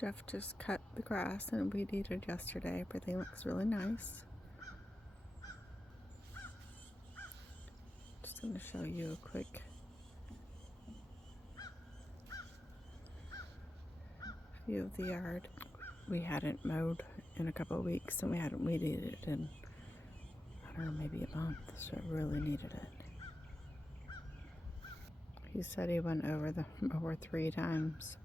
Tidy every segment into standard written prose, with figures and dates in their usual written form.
Jeff just cut the grass and weed eated yesterday. Everything looks really nice. Just going to show you a quick view of the yard. We hadn't mowed in a couple of weeks and we hadn't weed eated it in, I don't know, maybe a month, so I really needed it. He said he went over the mower 3 times.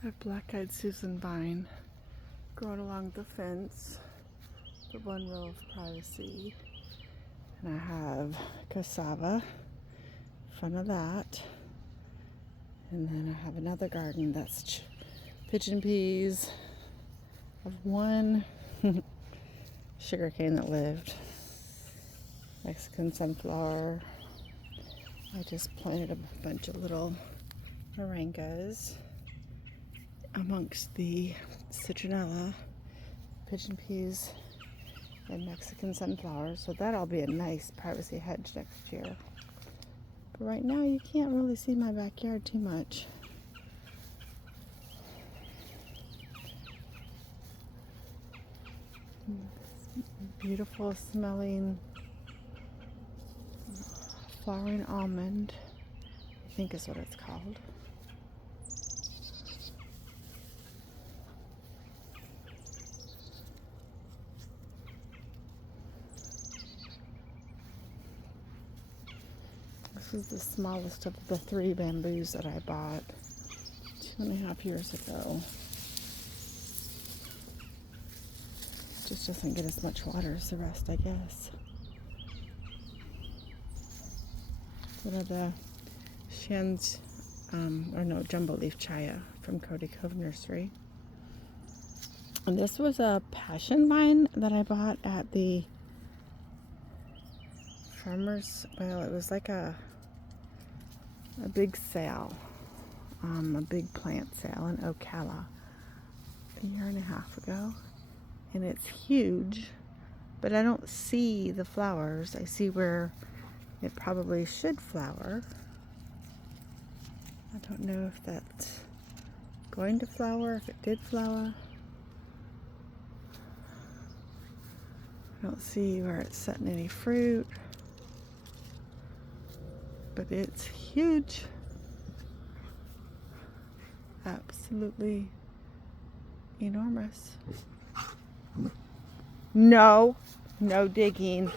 I have black-eyed Susan vine growing along the fence for 1 row of privacy. And I have cassava in front of that. And then I have another garden that's pigeon peas. I have 1 sugarcane that lived. Mexican sunflower. I just planted a bunch of little moringas amongst the citronella, pigeon peas, and Mexican sunflower. So that'll be a nice privacy hedge next year. But right now you can't really see my backyard too much. Beautiful smelling flowering almond, I think is what it's called. This is the smallest of the 3 bamboos that I bought 2.5 years ago. Just doesn't get as much water as the rest, I guess. One of the Shan's, Jumbo Leaf Chaya from Cody Cove Nursery. And this was a passion vine that I bought at the farmer's, it was like a big sale, a big plant sale in Ocala a 1.5 years ago. And it's huge, but I don't see the flowers. I see where it probably should flower. I don't know if that's going to flower, if it did flower. I don't see where it's setting any fruit, but it's huge. Absolutely enormous. No digging. I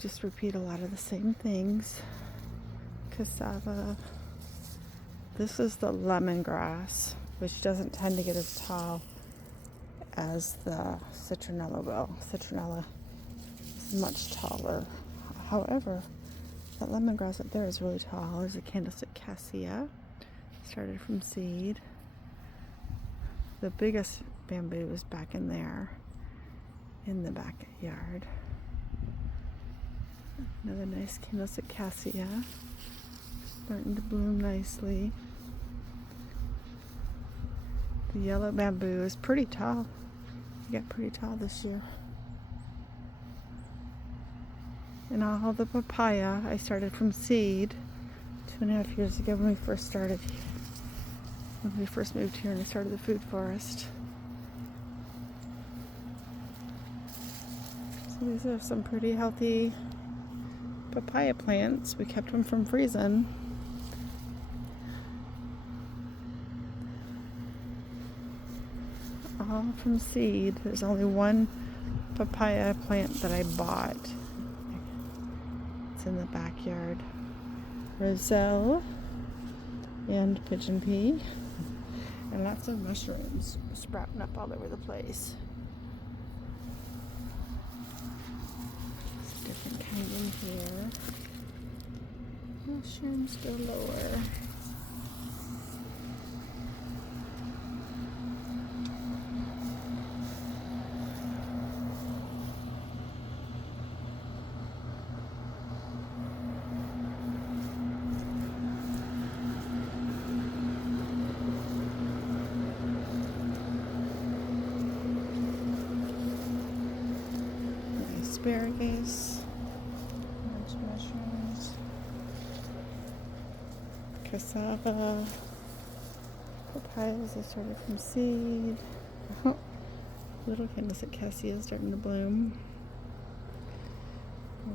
just repeat a lot of the same things. Cassava. This is the lemongrass, which doesn't tend to get as tall as the citronella will. Citronella is much taller. However, that lemongrass up there is really tall. There's a candlestick cassia. Started from seed. The biggest bamboo is back in there, in the backyard. Another nice candlestick cassia, starting to bloom nicely. The yellow bamboo is pretty tall. It got pretty tall this year. And all the papaya I started from seed 2.5 years ago when we first started. When we first moved here and I started the food forest. So these are some pretty healthy papaya plants. We kept them from freezing. All from seed. There's only 1 papaya plant that I bought. It's in the backyard. Roselle and pigeon pea. And lots of mushrooms sprouting up all over the place. There's a different kind in here. Mushrooms go lower. Asparagus, orange mushrooms, cassava, papayas that started from seed. Little candlestick cassia is starting to bloom.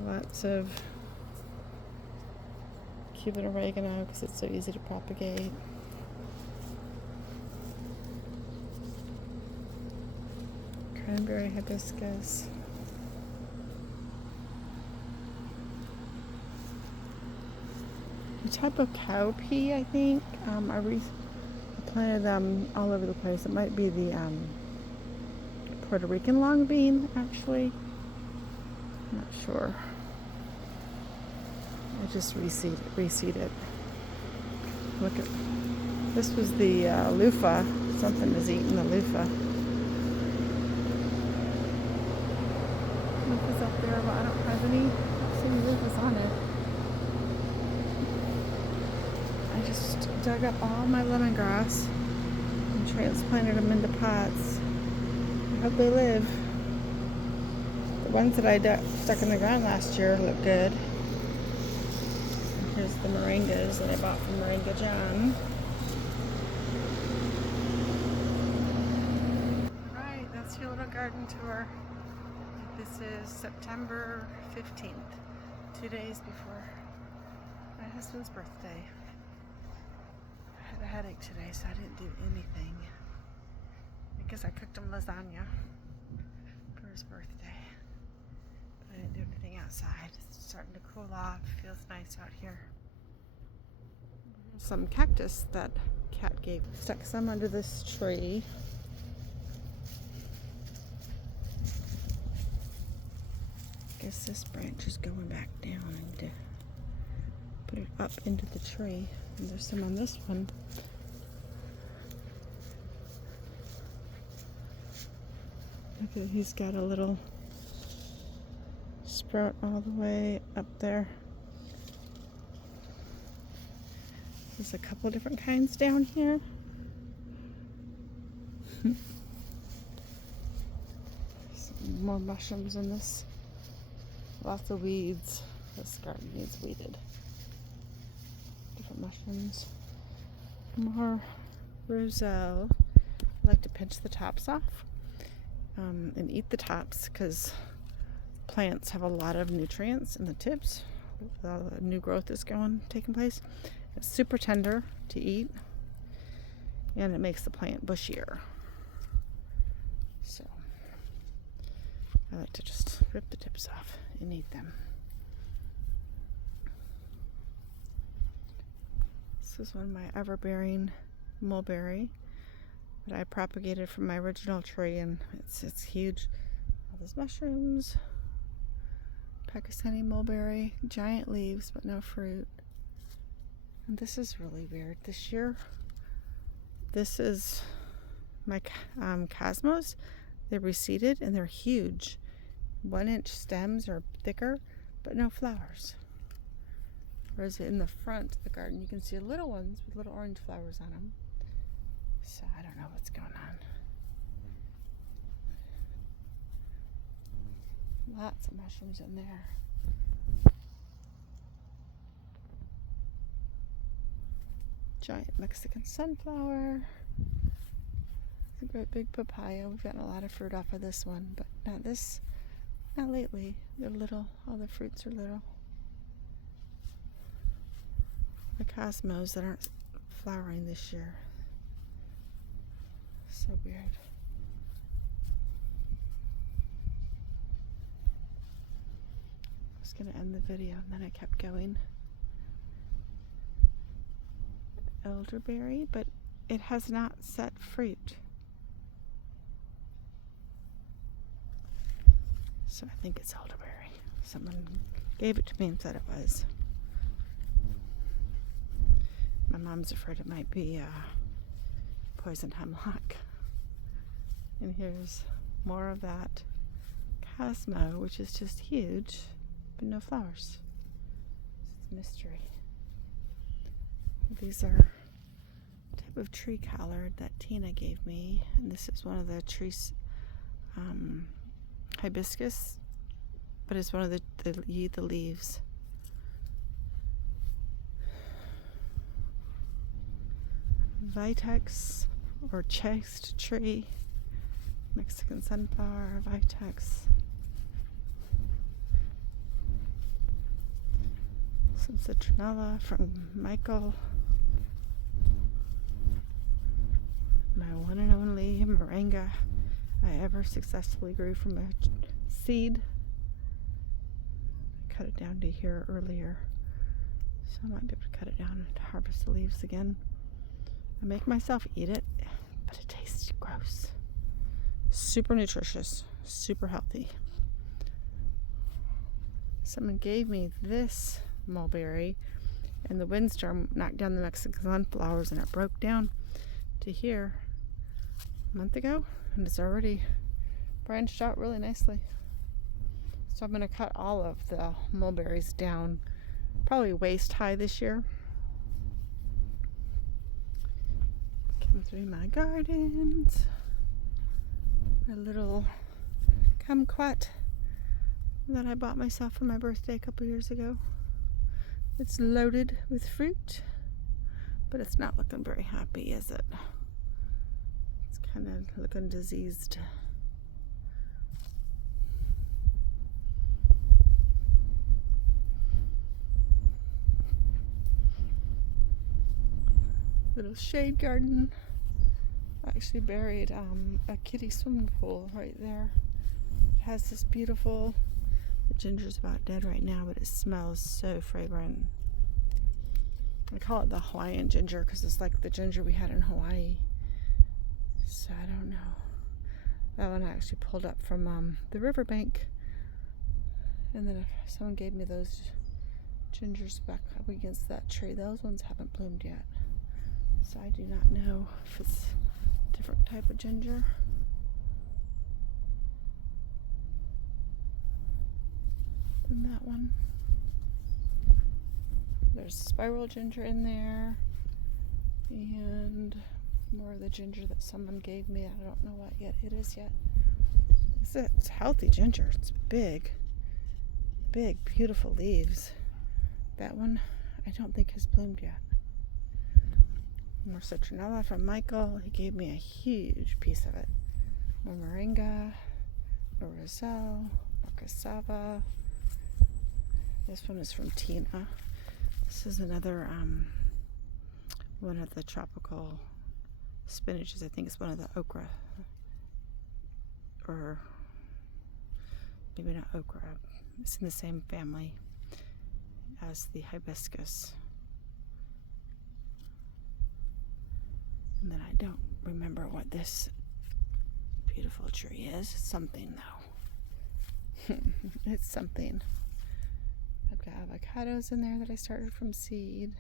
Lots of Cuban oregano because it's so easy to propagate. Cranberry hibiscus. A type of cowpea, I think. I planted them all over the place. It might be the Puerto Rican long bean, actually. I'm not sure. I just reseeded. Look at this was the loofah. Something is eating the loofah. Loofah's up there, but I don't have any loofahs on it. I just dug up all my lemongrass and transplanted them into pots. I hope they live. The ones that I stuck in the ground last year look good. And here's the moringas that I bought from Moringa John. Alright, that's your little garden tour. This is September 15th, 2 days before my husband's birthday. I had a headache today, so I didn't do anything. I guess I cooked him lasagna for his birthday. But I didn't do anything outside. It's starting to cool off. Feels nice out here. Some cactus that Kat gave. Stuck some under this tree. I guess this branch is going back down and put it up into the tree. And there's some on this one. Look at, he's got a little sprout all the way up there. There's a couple different kinds down here. Some more mushrooms in this. Lots of weeds. This garden needs weeded. Different mushrooms. More roselle. I like to pinch the tops off and eat the tops because plants have a lot of nutrients in the tips. The new growth is taking place. It's super tender to eat, and it makes the plant bushier. So I like to just rip the tips off and eat them. This is one of my ever-bearing mulberry that I propagated from my original tree, and it's huge. All those mushrooms, Pakistani mulberry, giant leaves but no fruit. And this is really weird. This year, this is my cosmos. They're reseeded and they're huge. 1-inch stems are thicker, but no flowers. Whereas in the front of the garden, you can see little ones with little orange flowers on them. So I don't know what's going on. Lots of mushrooms in there. Giant Mexican sunflower. A great big papaya. We've gotten a lot of fruit off of this one, but not lately. They're little. All the fruits are little. The cosmos that aren't flowering this year. So weird. I was going to end the video and then I kept going. Elderberry, but it has not set fruit. So I think it's elderberry. Someone gave it to me and said it was. My mom's afraid it might be poison hemlock. And here's more of that Cosmo, which is just huge, but no flowers. It's a mystery. These are a type of tree collard that Tina gave me, and this is one of the trees, hibiscus, but it's one of the leaves. Vitex or chest tree, Mexican sunflower, Vitex. Some citronella from Michael. My one and only moringa I ever successfully grew from a seed. I cut it down to here earlier, so I might be able to cut it down and harvest the leaves again. I make myself eat it, but it tastes gross. Super nutritious, super healthy. Someone gave me this mulberry, and the windstorm knocked down the Mexican sunflowers, and it broke down to here a month ago, and it's already branched out really nicely. So I'm going to cut all of the mulberries down, probably waist high this year. Come through my gardens. My little kumquat that I bought myself for my birthday a couple years ago. It's loaded with fruit, but it's not looking very happy, is it? It's kind of looking diseased. Little shade garden. I actually buried a kiddie swimming pool right there. It has this beautiful, the ginger's about dead right now, but it smells so fragrant. I call it the Hawaiian ginger because it's like the ginger we had in Hawaii. So I don't know. That one I actually pulled up from the riverbank, and then someone gave me those gingers back up against that tree. Those ones haven't bloomed yet, so I do not know if it's a different type of ginger. Than that one. There's spiral ginger in there, and more of the ginger that someone gave me. I don't know what yet it is yet. It's healthy ginger. It's big, beautiful leaves. That one I don't think has bloomed yet. More citronella from Michael. He gave me a huge piece of it. More moringa, more roselle, more cassava. This one is from Tina. This is another one of the tropical spinaches. I think it's one of the okra, or maybe not okra. It's in the same family as the hibiscus. And then I don't remember what this beautiful tree is. It's something though. It's something. I've got avocados in there that I started from seed.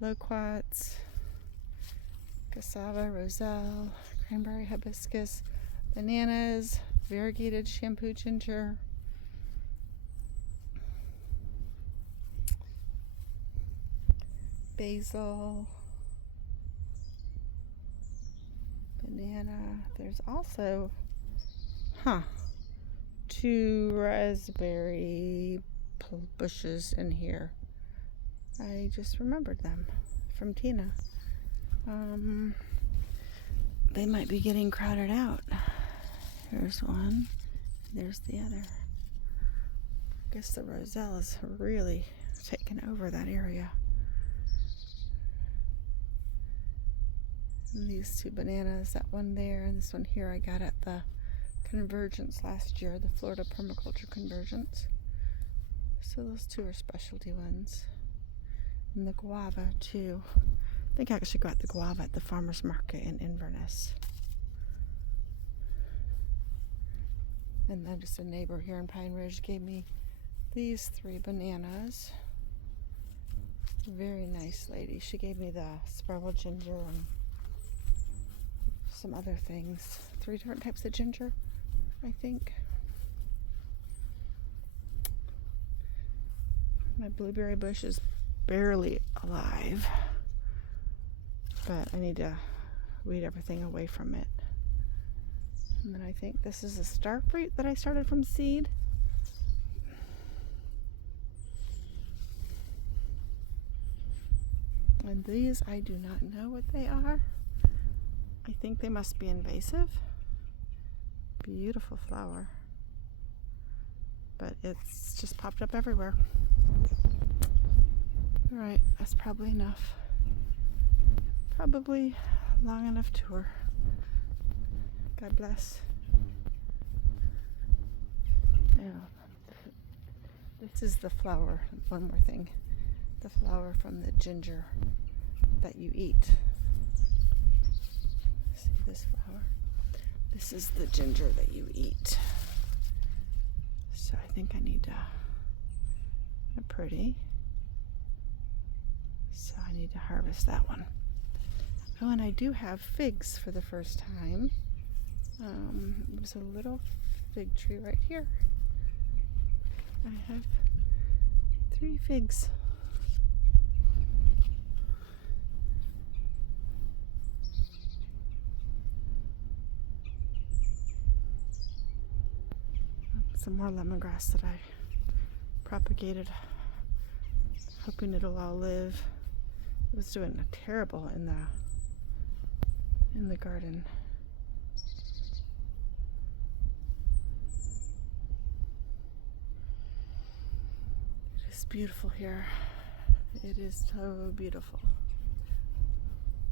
Loquats, cassava, roselle, cranberry hibiscus, bananas, variegated shampoo ginger, basil, banana. There's also, 2 raspberry bushes in here. I just remembered them from Tina. They might be getting crowded out. Here's one. There's the other. I guess the roselle is really taken over that area. And these 2 bananas, that one there and this one here, I got at the Convergence last year, the Florida Permaculture Convergence. So those 2 are specialty ones. And the guava too. I think I actually got the guava at the farmer's market in Inverness. And then just a neighbor here in Pine Ridge gave me these 3 bananas. Very nice lady. She gave me the sparrow ginger and some other things. 3 different types of ginger, I think. My blueberry bush is barely alive, but I need to weed everything away from it. And then I think this is a star fruit that I started from seed. And these, I do not know what they are. I think they must be invasive. Beautiful flower. But it's just popped up everywhere. Alright, that's probably enough. Probably long enough tour. God bless. Now, this is the flower. One more thing. The flower from the ginger that you eat. See this flower? This is the ginger that you eat. So I think I need a pretty. So I need to harvest that one. Oh, and I do have figs for the first time. There's a little fig tree right here. I have 3 figs. Some more lemongrass that I propagated, hoping it'll all live. It was doing terrible in the garden. It is beautiful here. It is so beautiful.